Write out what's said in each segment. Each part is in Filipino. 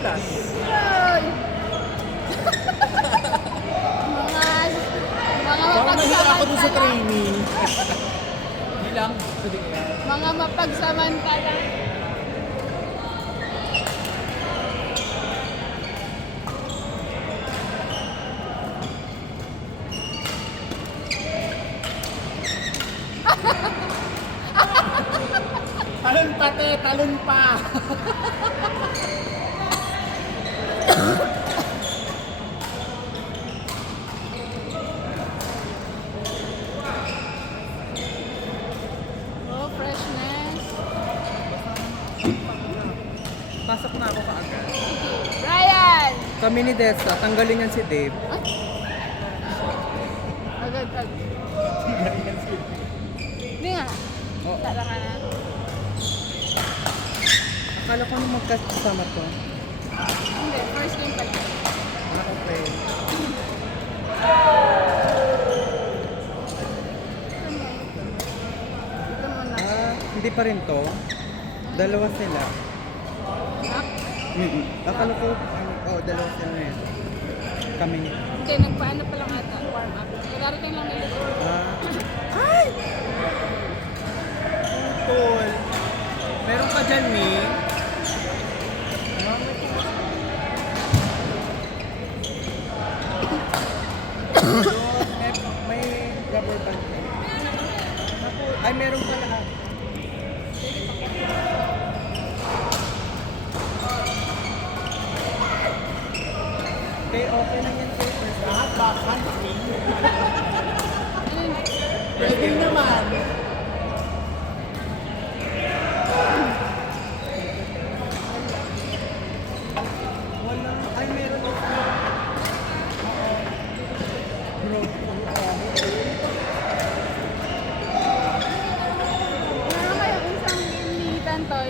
plus. Ay! mga Parang nahiya ako dun sa mapagsamantala. training. Hindi lang. Mga mapagsamantala. Talon pa, te! Talon pa! Oh, freshness. Pasok na ako kaagad. Brian! Kami ni Dessa, tanggalin yan si Dave. Agad. Hindi nga. Oh, Tara ka na. akala ko nung magkasama to. Hindi, first game pa lang. Okay. Ito muna. Hindi pa rin to. Dalawa sila. Ah, Akala ko, dalawa sila na yan. Kami ni. Hindi, nagpaano pa lang ata. Warm up. Darating lang nila. Ay! Cool. Meron ka dyan, Mi? May rubber band. Ay, meron ka lahat. Okay, okay lang yan, sir. Lahat backhand free. Pwede naman. Wala. Ay, meron ako. Bro, Meron kayong isang limitan to.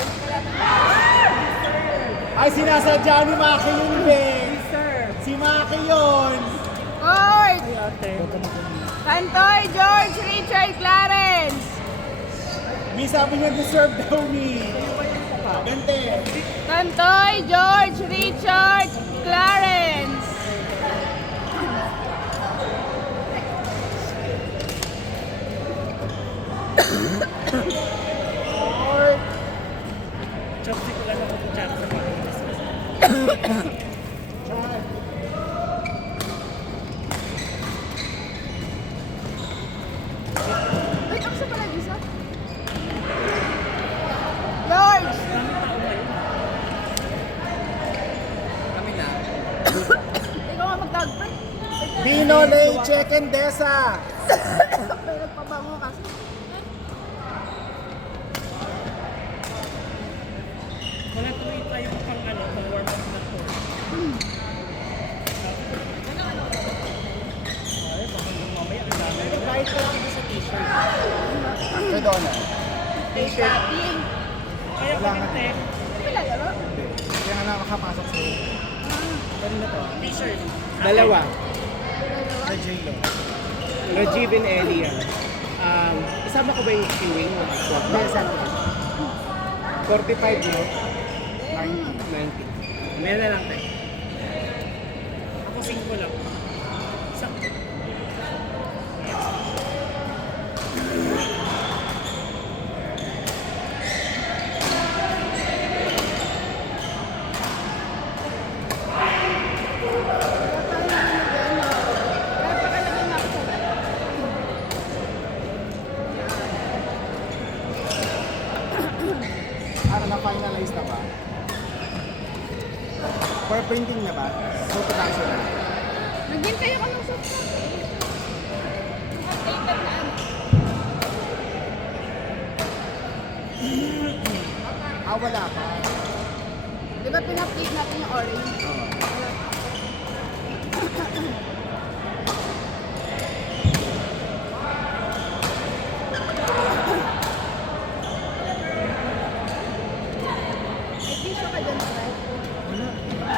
Ay, sinasadya ni Maki yun, Beng. sir. Si Maki yun. Court! Ay, ate. Kantoy, George, Richard, Clarence! Mi, sabi niya deserve daw ni. Gante. Kantoy, George, Richard, Clarence! Chopstick ko lang ako kutsara sa pagkakas. Wait, ako sa pala isa? George! Kami na. Ikaw nga mag-tag pa. Dino, Lay, Check, and Desa. Pero nagpabango kasi. Wala tuloy tayong pang warm up na to. Ay, baka mamaya ang dami. Kahit pa lang sa t-shirt. Pwede na. T-shirt. Kaya Wala kami nga. te. Pila yun? Kaya nga nakakapasok sa kanina to. T-shirt. Dalawa. Sa J-Lo. Rajiv and Ellie yan. Isama ko ba yung queuing? Desa. 45 no? 90. 90. Meron na lang tayo. Ako 5 lang. Sakto. Ano na-finalize na ba? For printing na ba? So, production na. Naghintay ako ng soft copy. Updated na ano. Wala pa. Di ba pin-update natin yung orange? May tissue ka dyan, right?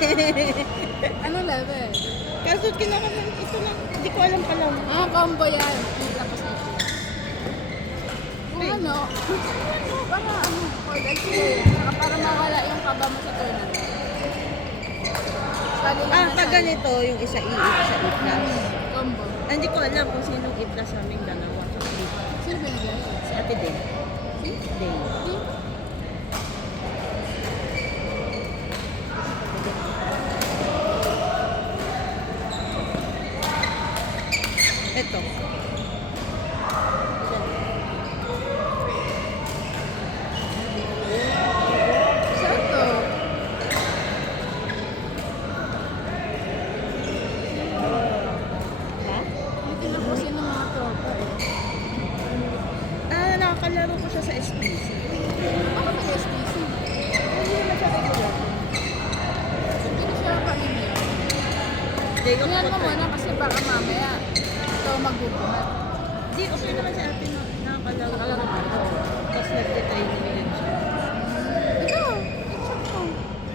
Ano level? Kaso kinakaman, ito lang. Hindi ko alam pa lang. Ah, combo yan. Tapos ito. Kung ano, para ano, for the day. Para mawala yung kaba mo sa tournament. Sali lang Ah, na pag sali. ganito, yung isa i-plus. Combo. Ah, hindi ko alam kung sinong i-plus sa aming dalawa. Sino binigay? Si Ate Day. Day. Ito. Saan to? Hindi na po sino mga tropa eh. Ah, nakakalaro ko siya sa SPC. Ako sa SPC. Hindi naman siya regular. Hindi na siya pamilya. Day of Tingnan mo Water. muna kasi baka mamaya ito magbubuhat. Di, okay naman si ate na nakakalaro ko. Nakalaro ko. Tapos nagtitraining din siya. Ito, check mo.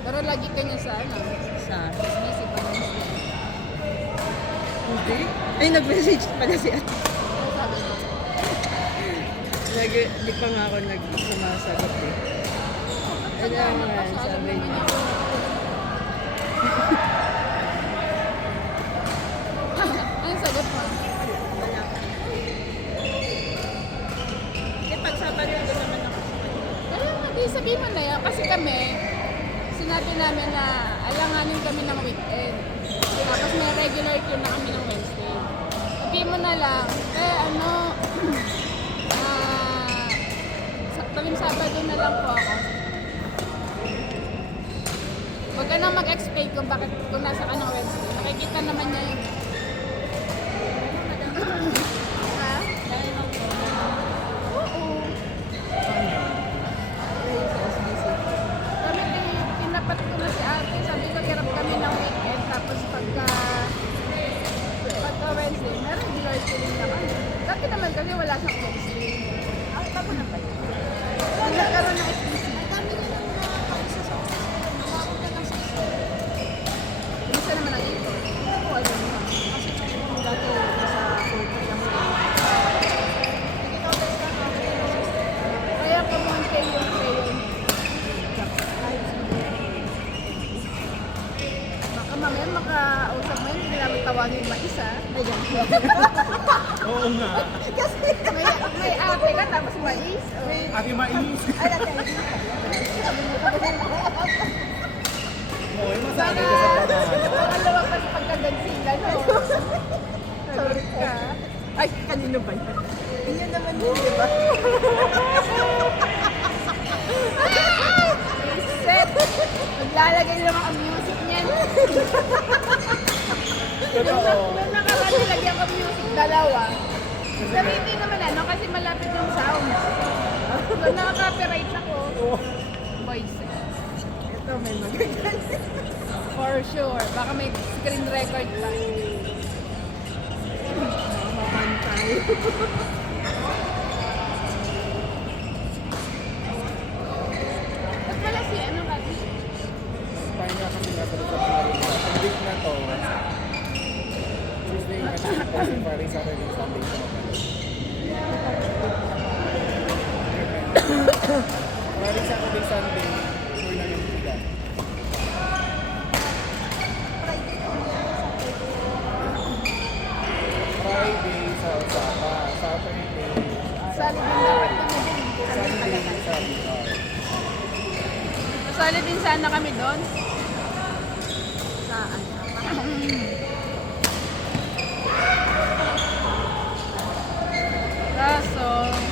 Pero lagi ka niya sa ano, Sa... SBC pa rin. Hindi? Ay, nag-message pala si ate. Ano sabi mo? Di pa nga ako nag-sumasagot eh. Ano Ano pa naman, siya? Alam sabi naman niya. yun. Anong sagot mo? Wala pa. Eh, pagsaban ko naman ako sa kanya. Kaya nga, di sabihin mo na yan. Kasi kami, sinabi namin na alanganin kami ng weekend. Tapos may regular crew na kami ng Wednesday. Sabihin mo na lang, ano, tuwing Sabado na lang po ako. Huwag ka nang mag-explain kung bakit kung nasa ka ng Wednesday. Makikita naman niya yun. Ha? Oo. Kami tinapat ko na si ate. Sabi ko, hirap kami ng weekend. Tapos pagka Wednesday, may regular killing na kami. Dati naman kasi wala siyang Wednesday. Ay, tama na ba yun? Nagkaroon ng SPC. Ang dami na lang nakakausa sa office. Nakakausa na lang sa Isa naman ang ito. Oo, alam mo. Kasi nung dati nasa corporate lang rin. Kaya pumunta yung sayo niya. Baka mamaya makausap mo yun, hindi namin tawagin yung isa. Ayan. Oo nga. May ate ka tapos mais. Ate Mais. Hoy, masabi ko sa pangalan. Pangalawa pa sa pagkagansilan, no? Sorry ka. Ay, kanino ba yan? Inyo naman yun, di ba? Set! Maglalagay lang ang music niyan. Nung nakaraan nilagyan ko music, dalawa. Pero hindi naman ano, kasi malapit yung sound. So, nakaka-copyright ako. Voice. Ito, may magaganda. For sure. Baka may screen record pa. Mamantay. Ba't wala si ano ka? Pahinga kami nga sa Pangasinan. Ang week na to, Tuesday na tapos Friday, Saturday, Sunday sa Mapalad. Friday, Saturday, Sunday, tour na yung bigan. Friday sa Osaka, Saturday, Sali din dapat kami din. Sunday sa Bicol. Sali din sana kami doon. Saan? Kaso,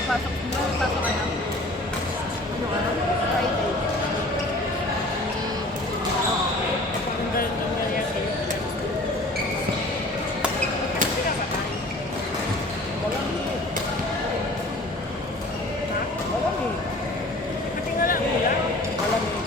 pasok ka na. Ano ka na? Friday. Alam eh.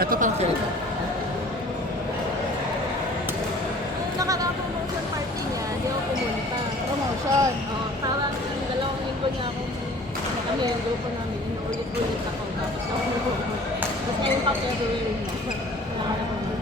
Ito pang sila ito. Nakaraang promotion party niya, di ako pumunta. Promotion. Parang yung dalawang linggo niya akong kami yung grupo namin, inuulit-ulit ako. Tapos ako tapos ngayon pa February na. Nakakala ko na.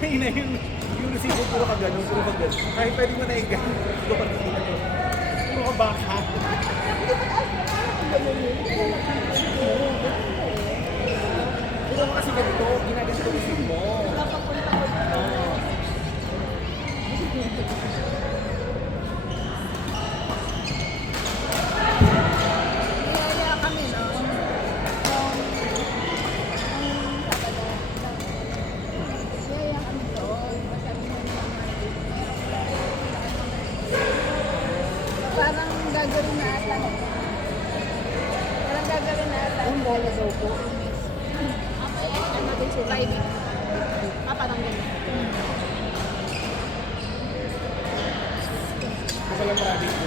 Kaya na yung resibo puro ka ganun, puro ka ganun. Kahit pwede mo na i-ganun, puro ka ganun. Puro ka baka. Ikaw mo kasi ganito, ginaganito yung resibo mo. Napapunta ko dito. Niyaya kami, no? Sabado. Niyaya kami doon. Masabi mo parang gagawin na ata. Parang gagawin na ata. Ang bola daw po. Ano din surviving. Parang ganun. Baka lang maraming po.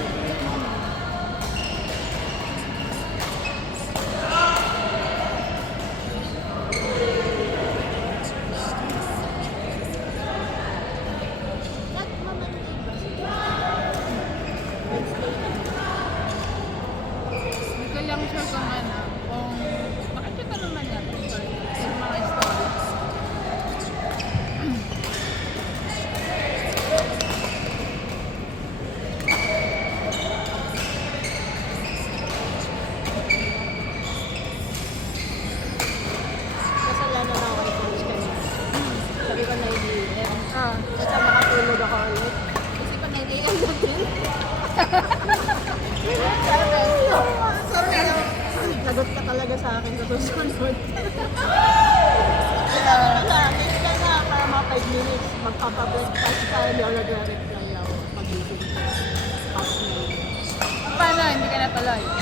Hindi ko lang sure kung ano, kung makikita naman natin sa mga stories. Kasalanan ako kay Coach kanina. Sabi ko na i-DM. Basta makatulog ako ulit. Kasi pa na-i-DM natin. Sorry. Lagot ka talaga sa akin sa susunod. Sabi ko na, next ka na para mga 5 minutes. Magpapabreakfast ka, hindi ako nagre-reply ako. Pag-isip. Paano? Hindi ka natuloy? Ano?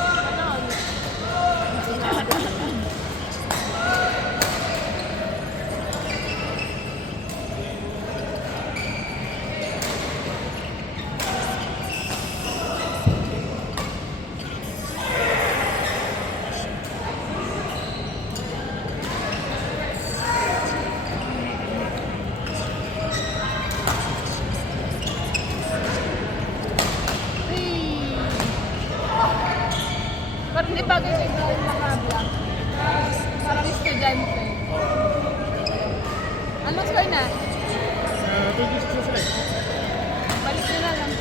Pero hindi bagay sa ikaw yung naka-vlog. Parang estudyante. Anong score na? 26 na sila. Balik nyo na lang.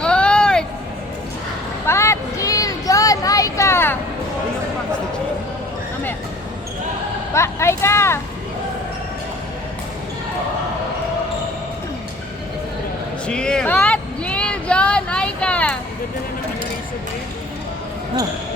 Court! Pat, Jill, John, Aika! Mamaya. Aika! Chill! Pat, Jill, John, Aika! Ganda na ng animation eh.